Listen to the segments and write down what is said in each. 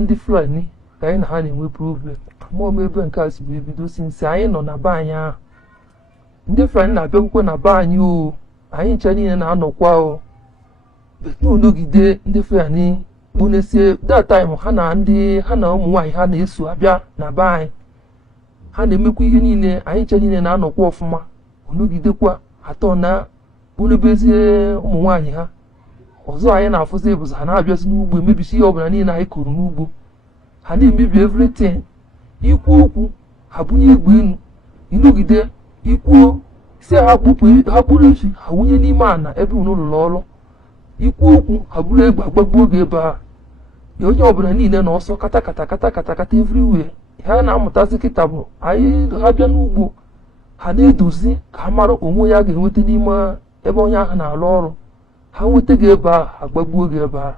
ndị Fulani ka anyị na ha na-enwe problem ma ebe nke a si wee bido sinsi anyị nọ na be anyị ahụ ndị Fulani na-abịakwukwe na be anyị o anyị ncha niile na-anọkwa o n'onogide ndị Fulani kponesie that time ha na ụmụ nwaanyị ha na-eso abịa na be anyị ha na-emekwa ihe niile anyị ncha niile na-anọkwa ọfụma onogidekwa atọ na kponebezie ụmụ nwaanyị ha ọzọ anyị na-afụzi bụzi ha na-abịazi n'ugbo emebisi ihe ọbụla niile anyị kụrụ n'ugbo ha na-emebi everything ikwu okwu ha bunye egbe elu ịnọgide ikwuo si ha kpụrụ efi ha wunye n'ime ana ebe unu lụrụ ọrụ ikwu okwu ha bụrụ egbe agbagbuo oge ebe a onye ọbụla niile na ọsọ kata everywhere ha na-amụtazi kịta bụ anyị ha bịa n'ugbo ha na-edozi ka ha mara onwe ya ga-enweta n'ime ebe onye ahụ na-arụ ọrụ ha nweta gị ebe a agbagbuo gị ebe a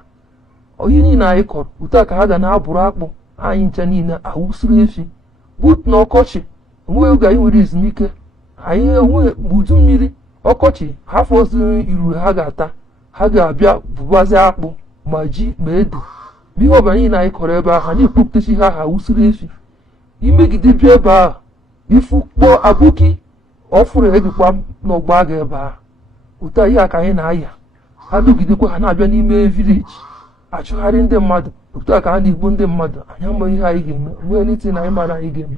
onye niile anyị kọrọ ute a ka ha ga na-abụrụ akpụ anyị ncha niile awụsiri efi but na ọkọchị onweghị oge anyị nwere ezumike anyị enwe udu mmiri ọkọchị hafọ ozi iruru ha ga-ata ha ga-abịa bụbazi akpụ ma ji ma ede ma ihe ọbụla niile anyị kọrọ ebe ahụ ha na-ekpopụtachi ha wụsiri efi imegide bịa ebe ahụ ifu kpọọ abụki ọfụrụ egikwa n'ọgba aga ebe ahụ ụta ihe a ka anyị na-aya ha dugidekwa ha na-abịa n'ime vileji achụgharị ndị mmadụ ụta ka ha na-egbu ndị mmadụ anyị amaghị ihe anyị ga-eme nwee n'iti na anyị mara anyị ga-eme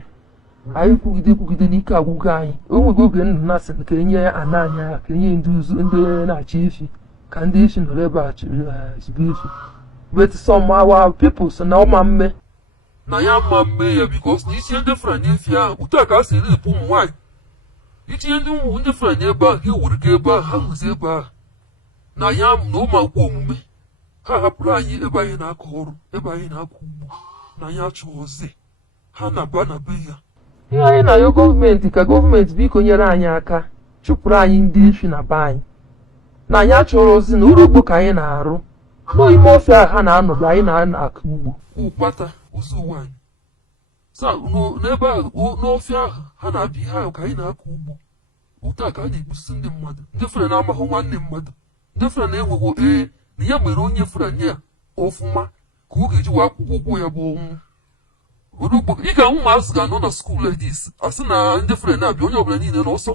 anyị kwugide n'ike agwụgo anyị o nwego oge nna na asị ka enye ya ana anyị agha ka enye ndị na-achị efi ka ndị efi nọrọ ebe a chibe efi but some our people so na ọma mme na ya mma mme ya bikos na itinye ndị Fulani efi ahụ ụta ka a si repụ ụmụ nwaanyị itinye ndị Fulani ebe ahụ ewuru gị ebe ahụ ha hụzi ebe ahụ na ya na ụmụ akwụkwọ omume ha hapụrụ anyị ebe anyị na-akọ ọrụ ebe anyị na-akọ ugbo na anyị achọghịzi ha na-aba na be ya ihe anyị na-ayọ gọọmenti ka gọọmenti biko nyere anyị aka chụpụrụ anyị ndị efi na be anyị na anyị achọrọ ozi na uru ugbo ka anyị na-arụ n'ime ọfịa ha na-anọdụ anyị na-akọ ugbo ụkpata ụzọ nwanyị n'ebe ahụ n'ọfịa ahụ ha na-abịa ihe ahụ ka anyị na-akọ ugbo ụta ka a na-egbusi ndị mmadụ ndị Fulani na-amahụ nwanne mmadụ ndị Fulani na-enweghị na ya mere onye Fulani a ọfụma ka ọ ga-eji wee akwụkwọ ụgwọ ya bụ ọnwụ ị ga-ahụ ụmụazụ ga-anọ na skuul edis asị na ndị Fulani na-abịa onye ọbụla niile n'ọsọ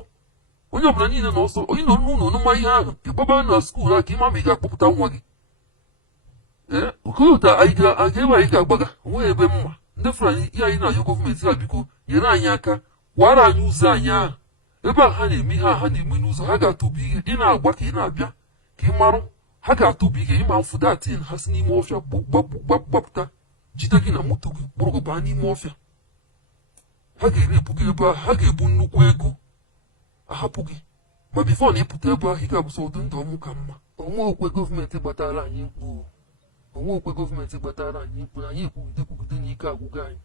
onye nọ n'ụlọ n'ụma ihe ahụ ịgbaba na skuul a ka ịma ma ị ga-akpọpụta nwa gị okoyota anyị ga-agbaga onweghị ebe mma ndị Fulani ihe anyị na-ayọ gọọmenti ha biko nyere anyị aka kwara anyị ụzọ anyị ahụ ebe a ha na-eme ihe ha na-eme n'ụzọ ha ga-atụbu ihe ị na-agba ka ị na-abịa ka ị marụ ha ga-atụbu ihe ịma mfụdatin ha si n'ime ọfịa gbapụta jide gị na moto gị kpụrụ baa n'ime ọfịa ha ga-erepụ gị ebe ahụ ha ga-ebu nnukwu ego ahapụ gị ma bifo na ịpụta ebe ahụ ị ga-abụsọ ụdị ndụ ọmụ ka mma onwe okwe gọọmenti gbatara anyị mkpu na anyị ekwugide n'ike agwụgo anyị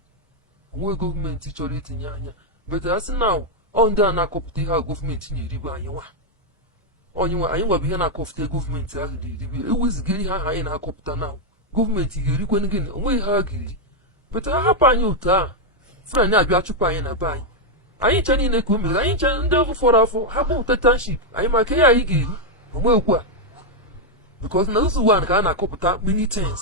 onwe gọọmenti chọrọ itinye anya bete asị na ọ ndị a na-akọpụta ihe a gọọmenti na-eribe anyị anyị nwabụ ihe na-akọpụta gọọmenti ahụ na-eribe eweziga ihe ahụ anyị na-akọpụta na gọọmenti ga-erikwenụ gịnị onweghị ha ga-eri bete ha hapụ anyị otu a Fulani abịa chụpụ anyị na be anyị ncha niile ka o mere anyị ncha ndị afọ fọrọ afọ ha kpọpụta township anyị maka ihe anyị ga-eri onwe okwu a because na ụzọ ụwa ka a na-akọpụta many things